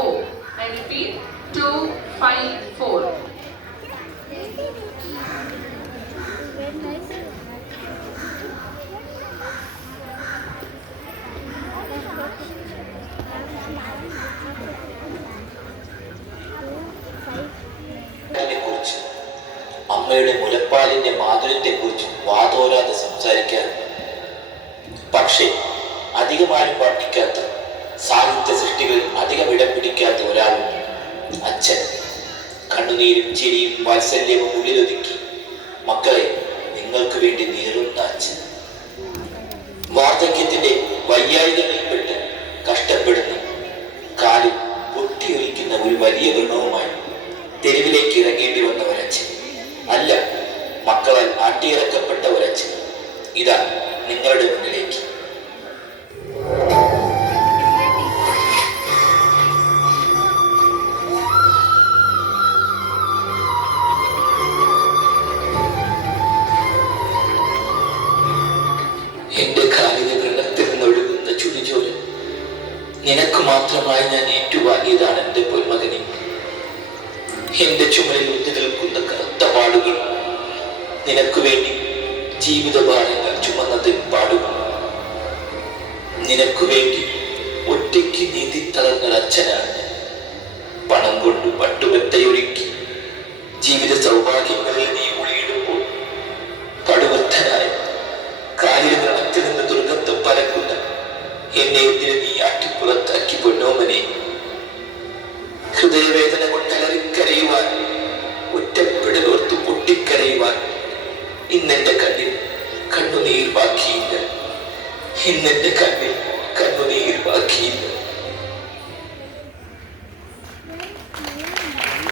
254. I repeat, 254. അമ്മയുടെ മുലപ്പാലിന്റെ മാധുര്യത്തെക്കുറിച്ചും വാതോരാതെ സംസാരിക്കാറുണ്ട്. പക്ഷേ അധികമാരും പഠിക്കാത്ത, സാഹിത്യ സൃഷ്ടികൾ അധികം ഇടം പിടിക്കാത്ത ഒരാളുണ്ട്, അച്ഛൻ. കണ്ണുനീരും ചിരിയും വാത്സല്യവും ഉള്ളിലൊതുക്കി മക്കളെ നിങ്ങൾക്ക് വേണ്ടി നീറുന്ന അച്ഛൻ. വാർദ്ധക്യത്തിന്റെ വയ്യായികളിൽപ്പെട്ട് കഷ്ടപ്പെടുന്ന, കാലിൽ പൊട്ടിയൊലിക്കുന്ന ഒരു വലിയ വ്രണവുമായി തെരുവിലേക്ക് ഇറങ്ങേണ്ടി വന്ന ഒരച്ഛൻ. അല്ല, മക്കളാൽ ആട്ടിയിറക്കപ്പെട്ട ഒരച്ഛൻ. ഇതാ നിങ്ങളുടെ മുന്നിലേക്ക്. എന്റെ കാലിലെ വെള്ളത്തിൽ നിന്നൊഴുകുന്ന ചുടിചോല നിനക്ക് മാത്രമായി ഞാൻ ഏറ്റുവാങ്ങിയതാണ് എന്റെ പൊന്മകനെ. എന്റെ ചുമലിൽ ഉന്തി നിൽക്കുന്ന കറുത്ത പാടുകൾ നിനക്ക് വേണ്ടി ജീവിതഭാരങ്ങൾ ചുമന്നതിൽ പാടുകൾ. നിനക്ക് വേണ്ടി ഒറ്റയ്ക്ക് നീതി തളർന്ന അച്ഛനാണ്. പണം കൊണ്ട് പട്ടുമെത്തയൊരുക്കി ജീവിത സൗഭാഗ്യങ്ങളിൽ നീ ഒളിയിടുമ്പോൾ പടുവൃദ്ധനായ കാലിൽ നിറത്തിൽ നിന്ന് ദുർഗന്ധം പരക്കുന്ന എന്നെ എന്തിനു നീ ആട്ടിപ്പുറത്താക്കി പൊന്നോമനെ. ഹൃദയവേദന കൊണ്ട് അലറിക്കരയുവാൻ, ഒറ്റപ്പെടലോർത്ത് പൊട്ടിക്കരയുവാൻ ഇന്നെന്റെ കണ്ണിൽ കണ്ണുനീർ ബാക്കിയില്ല. ഇന്നെന്റെ കണ്ണിൽ കണ്ണുനീർ ബാക്കിയില്ല.